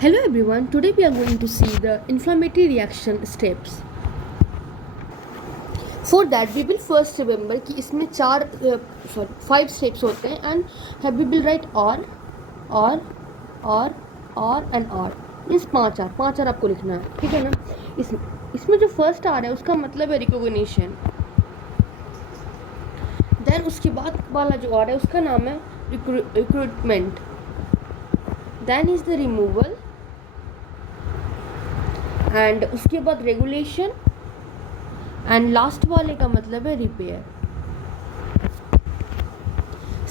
Hello everyone, today we are going to see the inflammatory reaction steps. For that we will first remember कि इसमें five steps होते हैं and we will write R and R. इस पांच R आपको लिखना है, ठीक है ना। इसमें जो फर्स्ट R है उसका मतलब है रिकॉग्निशन। देन उसके बाद वाला जो R है उसका नाम है recruitment. Then is the removal and उसके बाद रेगुलेशन एंड लास्ट वाले का मतलब है रिपेयर।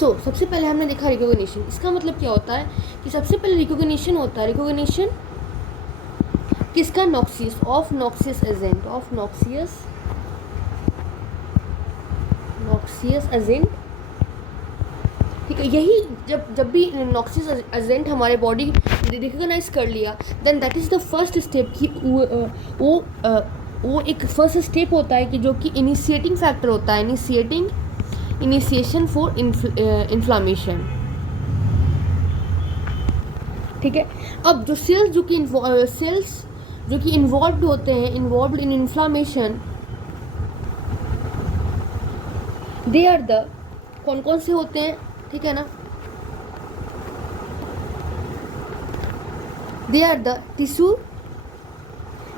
सबसे पहले हमने देखा रिकॉग्निशन। इसका मतलब क्या होता है कि सबसे पहले रिकॉग्निशन होता है। रिकॉग्निशन किसका? Noxious, of noxious agent, of noxious agent, ठीक है। यही जब भी नॉक्सियस एजेंट हमारे बॉडी रिकॉग्नाइज कर लिया, then that is the first step कि वो एक फर्स्ट स्टेप होता है कि जो कि इनिशिएटिंग फैक्टर होता है, इनिशिएशन फॉर इन्फ्लामेशन, ठीक है। अब जो सेल्स जो कि इन्वॉल्व होते हैं, involve in inflammation, they are the कौन से होते हैं, ठीक है ना। They are the tissue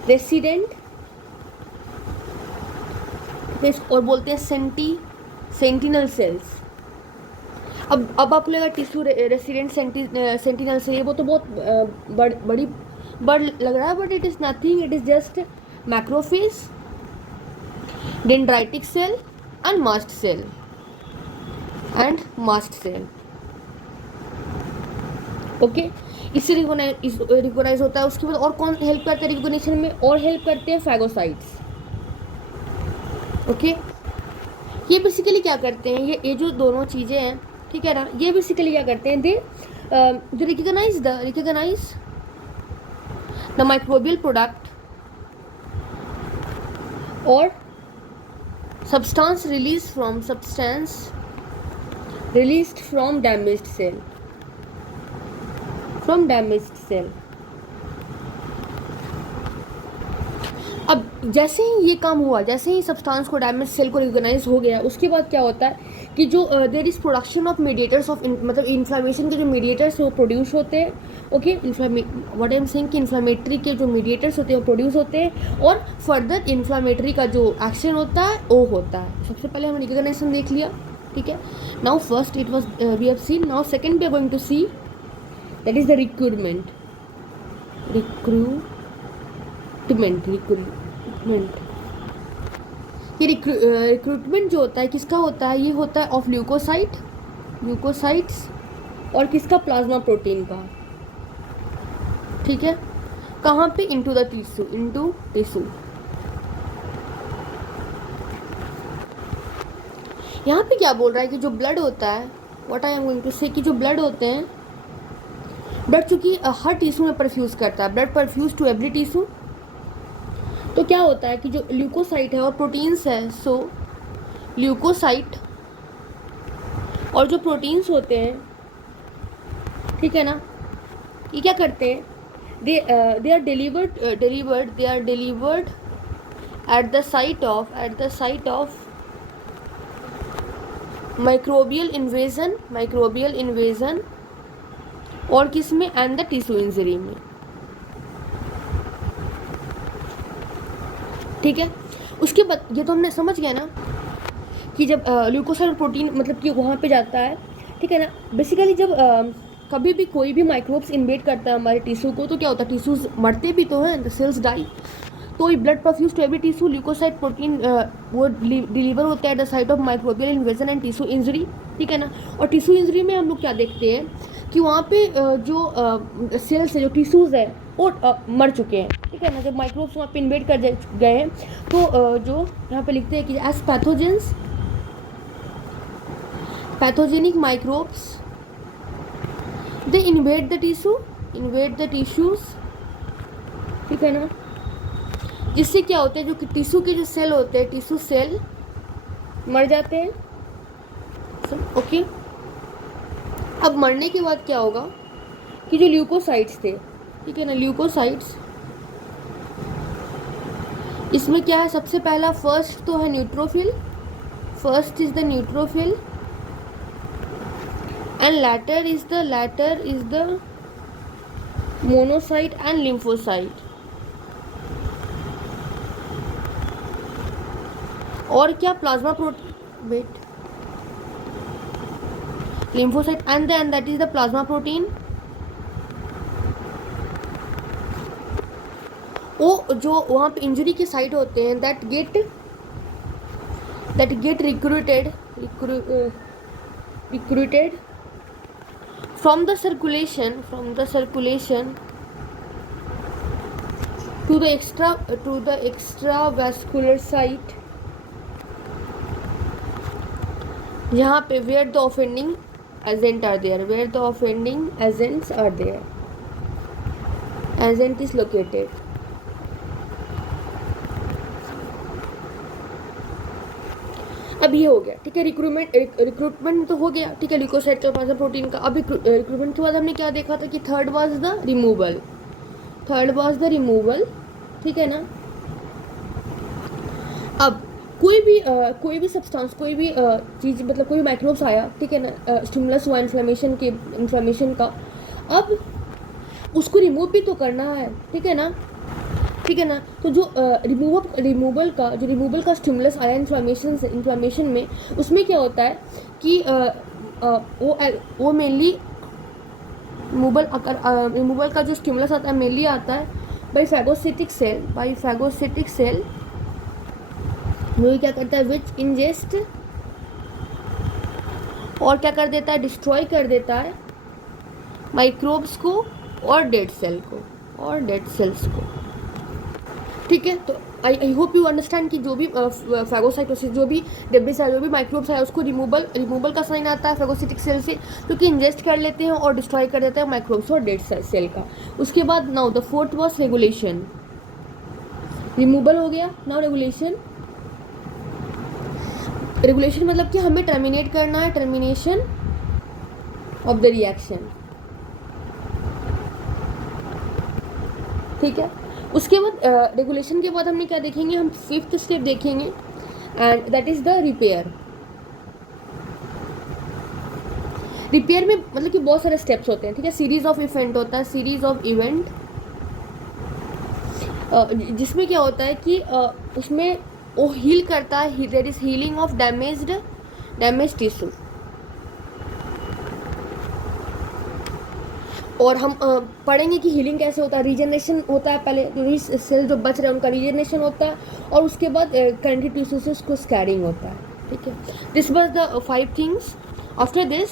resident, और बोलते हैं सेंटिनल सेल्स। अब आप लोग टिश्यू रेसिडेंट सेंटिनल से, वो तो बहुत बड़ लग रहा है, but it is nothing, it is just macrophage, dendritic cell and mast cell okay. इससे रिकॉग्नाइज होता है। उसके बाद और कौन हेल्प करते हैं रिकॉग्निशन में? और हेल्प करते हैं फैगोसाइट्स, ओके। ये बेसिकली क्या करते हैं, ये जो दोनों चीज़ें हैं, ठीक है ना, ये बेसिकली क्या करते हैं, दे रिकॉग्नाइज द माइक्रोबियल प्रोडक्ट और substance released from damaged cell, अब जैसे ही ये काम हुआ, जैसे ही सब्सटेंस को, डैमेज सेल को रिकॉग्नाइज हो गया, उसके बाद क्या होता है कि जो there is production of mediators of, मतलब इन्फ्लामेशन के जो मीडिएटर्स वो प्रोड्यूस होते हैं, okay. What I am saying कि इन्फ्लामेटरी के जो मीडिएटर्स होते हैं वो प्रोड्यूस होते हैं, और फर्दर इन्फ्लामेटरी का जो एक्शन होता है वो होता है। सबसे पहले हमने रिकॉग्नाइजेशन देख लिया, ठीक है। Now first it was we have seen, now second we are going to see, that is the recruitment. ये रिक्रूटमेंट जो होता है किसका होता है? ये होता है ऑफ ल्यूकोसाइट्स और किसका? प्लाज्मा प्रोटीन का, ठीक है। कहाँ पे? Into the tissue. यहाँ पे क्या बोल रहा है कि जो ब्लड होता है, what I am going to say, कि जो ब्लड होते हैं, ब्लड चूँकि हर टिश्यू में परफ्यूज करता है, blood perfuse to every tissue, तो क्या होता है कि जो ल्यूकोसाइट है और प्रोटीन्स है, सो ल्यूकोसाइट और जो प्रोटीन्स होते हैं, ठीक है ना, ये क्या करते हैं? They are delivered at the site of microbial invasion और किस में? एंड द टिश्यू इंजरी में, ठीक है। उसके बाद ये तो हमने समझ गया ना कि जब ल्यूकोसाइट और प्रोटीन मतलब कि वहाँ पे जाता है, ठीक है ना। बेसिकली जब कभी भी कोई भी माइक्रोब्स इन्वेड करता है हमारे टिश्यू को, तो क्या होता है? टिश्यूज मरते भी तो हैं, द सेल्स डाई, तो ये blood perfuse to every tissue, leukocyte protein वो डिलीवर होता है at the site of microbial invasion and tissue injury, ठीक है ना। और टिश्यू इंजरी में हम लोग क्या देखते हैं कि वहाँ पे जो सेल्स है, जो टिश्यूज़ है, वो मर चुके हैं, ठीक है ना। जब माइक्रोब्स वहाँ पे इन्वेड कर गए हैं, तो जो यहाँ पे लिखते हैं कि as pathogenic microbes they invade the tissues, ठीक है ना। जिससे क्या होता है, जो कि टिश्यू के जो सेल होते हैं, टिश्यू सेल मर जाते हैं, ओके। अब मरने के बाद क्या होगा कि जो ल्यूकोसाइट्स थे, ठीक है ना, ल्यूकोसाइट्स। इसमें क्या है, सबसे पहला फर्स्ट तो है neutrophil, first is the neutrophil and latter is the monocyte and lymphocyte. और क्या, plasma protein, wait, lymphocyte and that is the plasma protein. वो जो वहाँ पे इंजरी के साइट होते हैं that get recruited from the circulation to the extravascular site, जहाँ पे where the offending agents are there, agent is located। अब ये हो गया, ठीक है, रिक्रूटमेंट तो हो गया, ठीक है, ल्यूकोसाइट का प्लाज्मा प्रोटीन का। अब रिक्रूटमेंट के बाद हमने क्या देखा था कि थर्ड वाज द रिमूवल, ठीक है ना। अब कोई भी सब्सटेंस, कोई भी चीज़, मतलब कोई भी माइक्रोब्स आया, ठीक है ना, स्टिमुलस हुआ इन्फ्लेमेशन का, अब उसको रिमूव भी तो करना है, ठीक है ना। तो जो रिमूवल का स्टिमुलस आया इन्फ्लेमेशन में, उसमें क्या होता है कि वो मेनली रिमूवल का जो स्टिमुलस आता है मेनली आता है बाई फैगोसिटिक सेल, वो क्या करता है, विच इंजेस्ट, और क्या कर देता है, डिस्ट्रॉय कर देता है माइक्रोब्स को और डेड सेल्स को, ठीक है। तो आई होप यू अंडरस्टैंड कि जो भी फैगोसाइटोसिस, जो भी डेब्रिस है, जो भी माइक्रोब्स है, उसको रिमूवल का साइन आता है फैगोसिटिक सेल से, क्योंकि इंजेस्ट कर लेते हैं और डिस्ट्रॉय कर देते हैं माइक्रोब्स और डेड सेल का। उसके बाद now the fourth was regulation, removal हो गया, नाउ रेगुलेशन मतलब कि हमें टर्मिनेट करना है, टर्मिनेशन ऑफ द रिएक्शन, ठीक है। उसके बाद रेगुलेशन के बाद हमने क्या देखेंगे, हम फिफ्थ स्टेप देखेंगे and that is the repair में मतलब कि बहुत सारे स्टेप्स होते हैं, ठीक है। सीरीज ऑफ इवेंट होता है, जिसमें क्या होता है कि उसमें वो हील करता है, there is healing of damage tissue. और हम पढ़ेंगे कि हीलिंग कैसे होता है, रीजनरेशन होता है, पहले जो सेल जो बच रहे हैं उनका रीजनरेशन होता है, और उसके बाद कनेक्टिव टिश्यू से उसको स्कैरिंग होता है, ठीक है। This was the 5 things. After this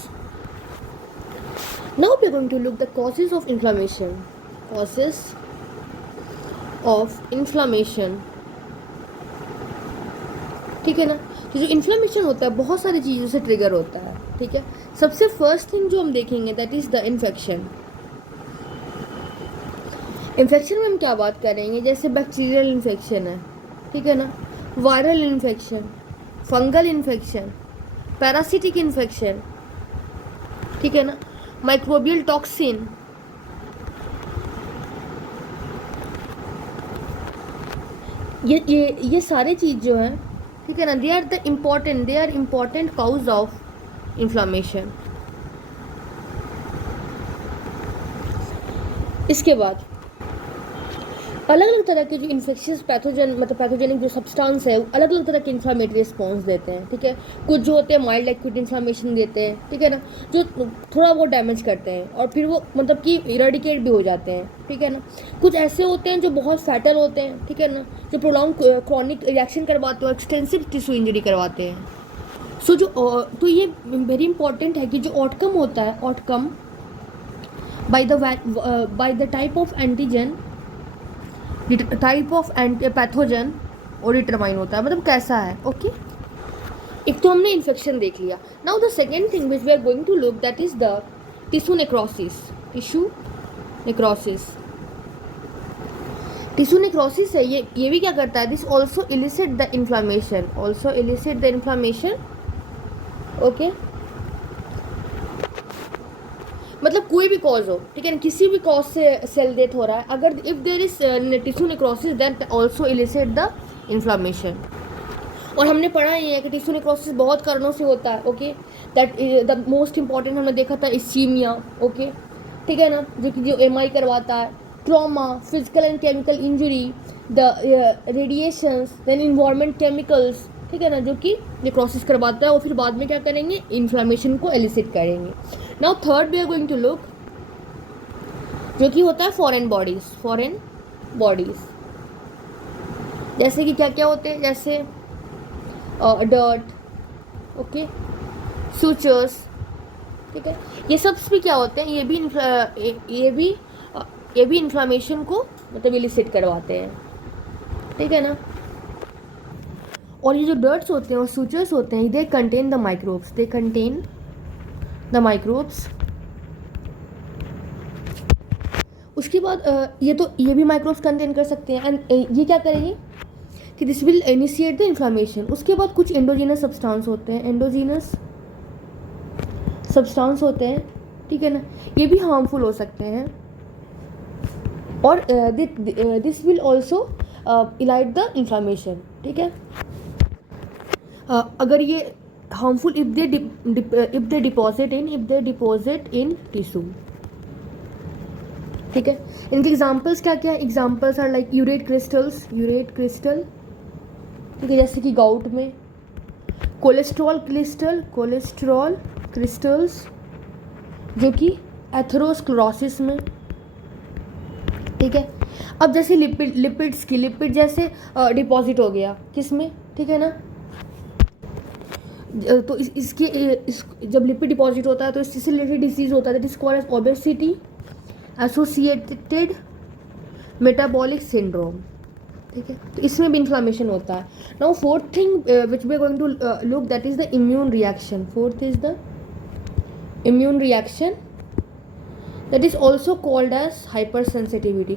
now we are going to look the causes of inflammation, ठीक है ना। तो जो इन्फ्लेमेशन होता है बहुत सारी चीज़ों से ट्रिगर होता है, ठीक है। सबसे फर्स्ट थिंग जो हम देखेंगे दैट इज़ द इन्फेक्शन में हम क्या बात करेंगे, जैसे बैक्टीरियल इन्फेक्शन है, ठीक है ना, viral infection, fungal infection, parasitic infection, ठीक है ना, माइक्रोबियल टॉक्सिन, ये सारे चीज़ जो हैं, ठीक है ना, they are important cause of inflammation. इसके बाद अलग अलग तरह के जो इन्फेक्शियस पैथोजेनिक जो सब्सटेंस है, अलग अलग तरह के इन्फ्लामेटरी रिस्पॉन्स देते हैं, ठीक है। कुछ जो होते हैं माइल्ड एक्यूट इन्फ्लामेशन देते हैं, ठीक है ना, जो थोड़ा बहुत डैमेज करते हैं और फिर वो मतलब कि इरेडिकेट भी हो जाते हैं, ठीक है ना। कुछ ऐसे होते हैं जो बहुत फैटल होते हैं, ठीक है ना, जो प्रोलॉन्ग क्रॉनिक रिएक्शन करवाते हैं, एक्सटेंसिव टिश्यू इंजरी करवाते हैं। तो ये वेरी इंपॉर्टेंट है कि जो आउटकम होता है, outcome by the type of antigen, type of pathogen और डिटरमाइन होता है, मतलब कैसा है, ओके। एक तो हमने इन्फेक्शन देख लिया। Now the second thing which we are going to look that is the tissue necrosis है। ये भी क्या करता है, this also elicit the inflammation, okay. मतलब कोई भी कॉज हो, ठीक है ना, किसी भी कॉज से सेल डेथ हो रहा है, अगर if there is tissue necrosis then also elicit the inflammation. और हमने पढ़ा ही है कि टिश्यू नेक्रोसिस बहुत कारणों से होता है, okay, that the most important हमने देखा था इस्कीमिया, ओके, ठीक है ना, जो एमआई करवाता है, trauma, physical and chemical injury, the radiations, then environment chemicals, ठीक है ना, जो कि नेक्रोसिस करवाता है और फिर बाद में क्या करेंगे, इन्फ्लामेशन को एलिसिट करेंगे। Now third we are going to look, जो कि होता है फॉरेन बॉडीज, जैसे कि क्या क्या होते हैं, जैसे डर्ट, ओके, सूचर्स, ठीक है, ये सब भी क्या होते हैं, ये भी इन्फ्लामेशन को मतलब इलिसिट करवाते हैं, ठीक है ना। और ये जो डर्ट्स होते हैं और सूचर्स होते हैं, दे कंटेन द माइक्रोब्स, उसके बाद ये भी माइक्रोब्स कंटेन कर सकते हैं, एंड ये क्या करेंगे कि this will initiate the inflammation. उसके बाद कुछ एंडोजीनस सब्सटेंस होते हैं, ठीक है ना, ये भी हार्मफुल हो सकते हैं, और this will also elicit the inflammation, ठीक है। अगर ये harmful if they deposit in tissue, ठीक है। इनके एग्जांपल्स क्या क्या है, examples are like urate crystal, ठीक है, जैसे कि गाउट में, कोलेस्ट्रॉल क्रिस्टल्स, जो कि एथेरोस्क्लेरोसिस में, ठीक है। अब जैसे लिपिड जैसे डिपॉजिट हो गया किस में, ठीक है ना, तो जब लिपिड डिपॉजिट होता है तो इससे रिलेटेड डिजीज होता है, that is called as obesity associated metabolic syndrome, ठीक है, तो इसमें भी इन्फ्लामेशन होता है। Now fourth thing which we are going to look, that is the immune reaction. Fourth is the immune reaction, that is also called as hypersensitivity,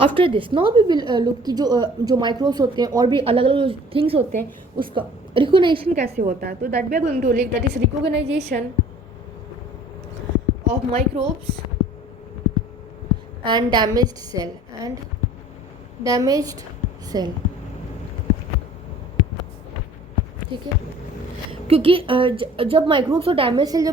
after this now we will look कि जो microbes होते हैं और भी अलग अलग things होते हैं, उसका रिकॉग्निशन कैसे होता है। तो that we are going to look, that is recognization of microbes and damaged cell, ठीक है, क्योंकि जब माइक्रोब्स और डैमेज सेल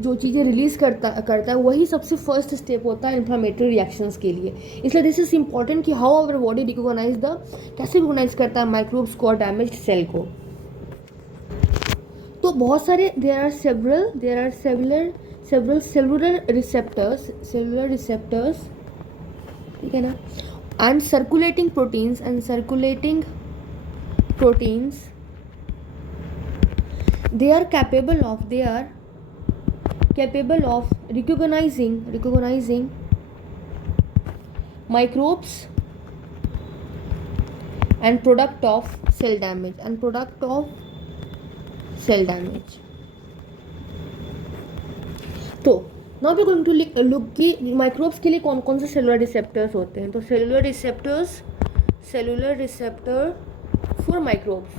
जो चीज़ें रिलीज करता है वही सबसे फर्स्ट स्टेप होता है इन्फ्लामेटरी रिएक्शंस के लिए। इसलिए दिस इज इम्पॉर्टेंट कि हाउ आवर बॉडी कैसे रिकॉग्नाइज करता है माइक्रोब्स को और डैमेज्ड सेल को। तो बहुत सारे there are several cellular receptors, ठीक है ना, and circulating proteins they are capable of recognizing microbes and product of cell damage तो now we going to look कि माइक्रोब्स के लिए कौन कौन से सेलुलर रिसेप्टर्स होते हैं। तो सेलुलर रिसेप्टर फॉर माइक्रोब्स,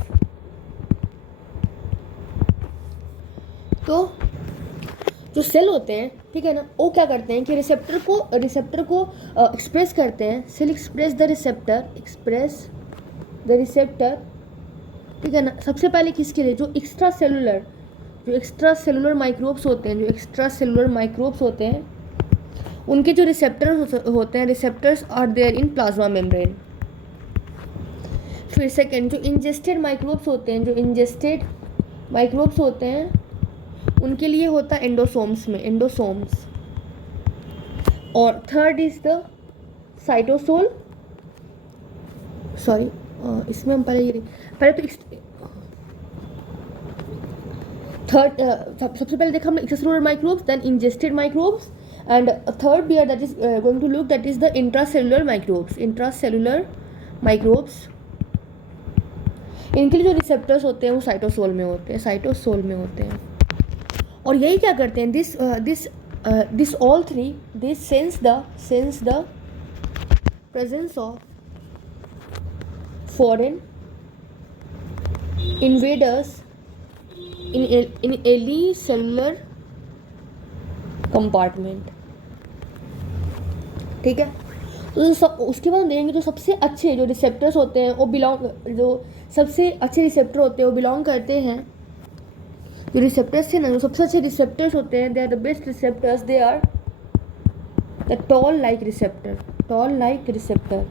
तो जो सेल होते हैं, ठीक है ना, वो क्या करते हैं कि रिसेप्टर को एक्सप्रेस करते हैं। सेल एक्सप्रेस द रिसेप्टर, ठीक है ना। सबसे पहले किसके लिए, जो एक्स्ट्रा सेलुलर माइक्रोब्स होते हैं, उनके जो receptors are there in plasma membrane. फिर सेकेंड, जो इंजेस्टेड माइक्रोब्स होते हैं उनके लिए होता है एंडोसोम्स। और third is the cytosol, sorry इसमें हम पहले तो थर्ड सबसे पहले देखा हमने extracellular microbes, then ingested microbes, and third we are that is going to look, that is the intracellular microbes. इनके लिए जो रिसेप्टर्स होते हैं वो साइटोसोल में होते हैं। और यही क्या करते हैं, this all three they sense the presence of foreign invaders in all cellular compartment, ठीक है। तो उसके बाद हम देखेंगे जो सबसे अच्छे जो रिसेप्टर्स होते हैं वो जो सबसे अच्छे रिसेप्टर होते हैं वो बिलोंग करते हैं, जो रिसेप्टर्स थे ना, जो सबसे अच्छे रिसेप्टर्स होते हैं, they are the best receptors, they are the toll like receptor, toll like receptor.